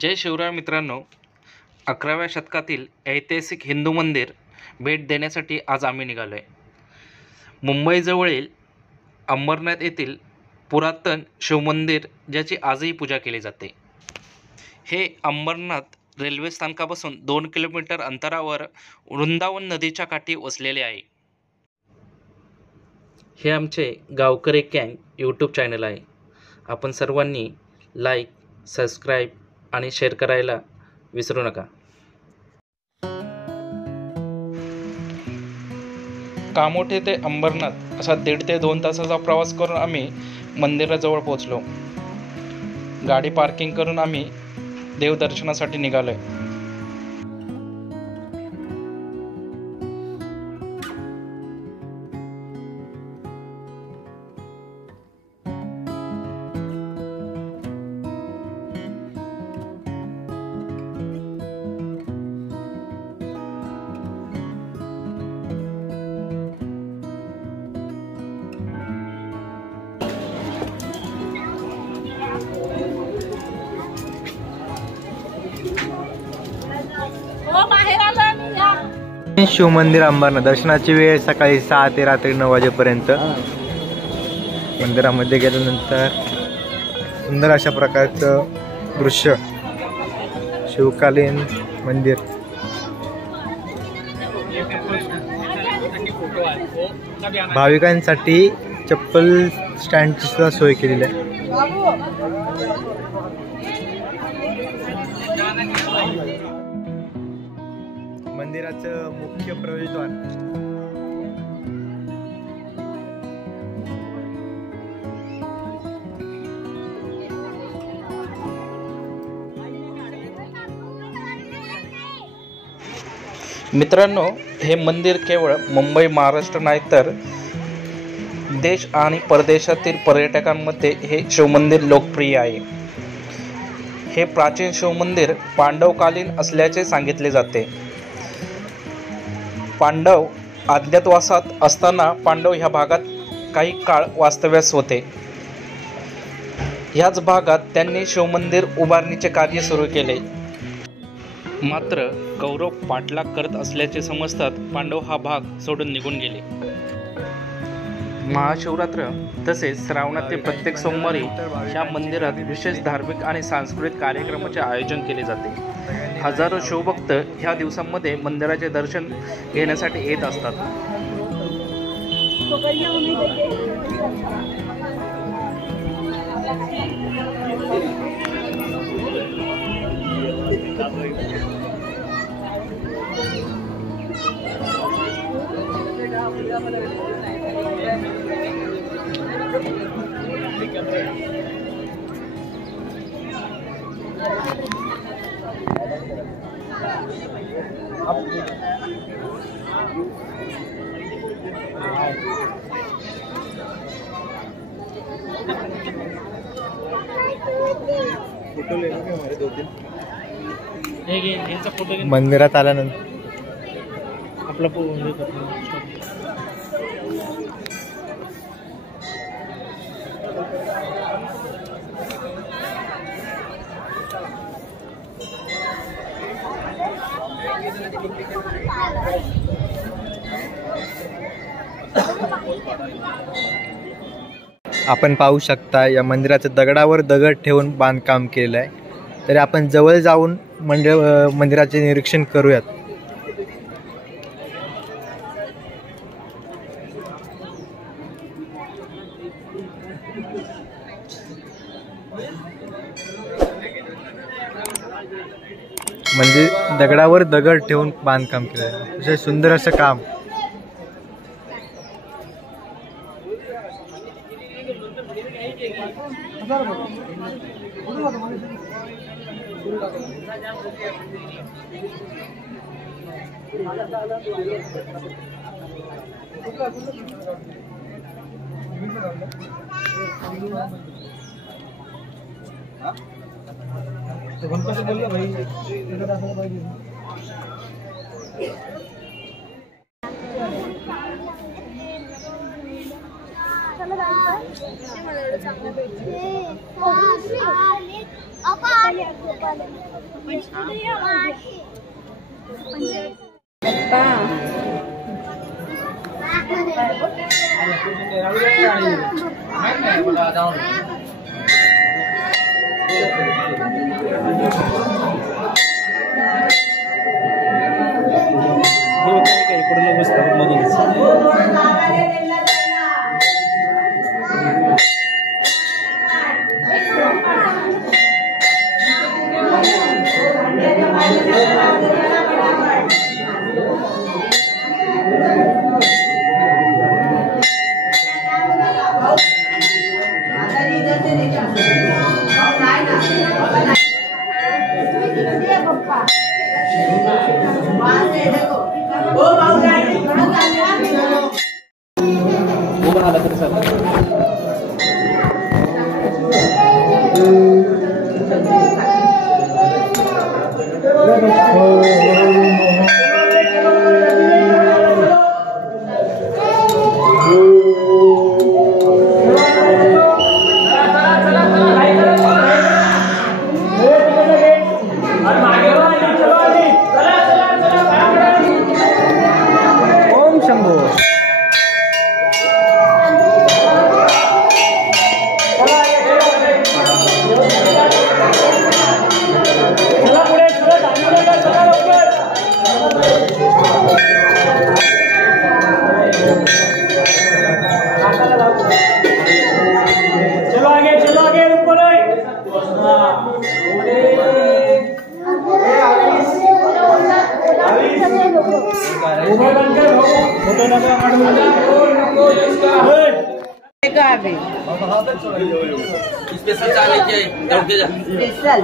जय शिवराय मित्रांनो, 11व्या शतकातील ऐतिहासिक हिंदू मंदिर भेट देण्यासाठी आज आम्ही निघालो आहे. मुंबईजवळील अंबरनाथ येथील पुरातन शिवमंदिर ज्याची आजही पूजा केली जाते. हे अंबरनाथ रेल्वे स्थानकापासून 2 किलोमीटर अंतरावर वृंदावन नदीच्या काठी वसलेले आहे. हे आमचे गावकरी गँग यूट्यूब चॅनल आहे. आपण सर्वांनी लाईक, सबस्क्राईब आणि शेअर करायला विसरू नका. कामोठे ते अंबरनाथ असा 1.5 ते 2 तासाचा प्रवास करून आम्ही मंदिराजवळ पोहोचलो. गाडी पार्किंग करून आम्ही देवदर्शनासाठी निघालोय. शिवमंदिर अंबरनाथ दर्शनाची वेळ सकाळी 6 ते रात्री 9 वाजेपर्यंत. मंदिरामध्ये गेल्यानंतर सुंदर अशा प्रकारचं दृश्य, शिवकालीन मंदिर. भाविकांसाठी चप्पल स्टँडची सुद्धा सोय केलेली आहे. मंदिराचं मुख्य प्रवेशद्वार. मित्रांनो, हे मंदिर केवळ मुंबई, महाराष्ट्र नाही तर देश आणि परदेशातील पर्यटकांमध्ये हे शिवमंदिर लोकप्रिय आहे. हे प्राचीन शिवमंदिर पांडवकालीन असल्याचे सांगितले जाते. पांडव अज्ञातवासात असताना पांडव ह्या भागात काही काळ वास्तव्यास होते. ह्याच भागात त्यांनी शिवमंदिर उभारणीचे कार्य सुरू केले. मात्र कौरव पाठलाग करत असल्याचे समजतात पांडव हा भाग सोडून निघून गेले. महाशिवरात्र तसेच श्रावणातील प्रत्येक सोमवारी ह्या मंदिरात विशेष धार्मिक आणि सांस्कृतिक कार्यक्रमाचे आयोजन केले जाते. हजारो शिवभक्त ह्या दिवसांमध्ये मंदिराचे दर्शन घेण्यासाठी येत असतात. मंदिरात आल्यानंतर आपला आपण पाहू शकता या मंदिराचं दगडावर दगड ठेवून बांधकाम केलेलं आहे. तरी आपण जवळ जाऊन मंदिराचे निरीक्षण करूयात. म्हणजे दगडावर दगड ठेवून बांधकाम केलं आहे. सुंदर असं काम. स्पेशल चाले के स्पेशल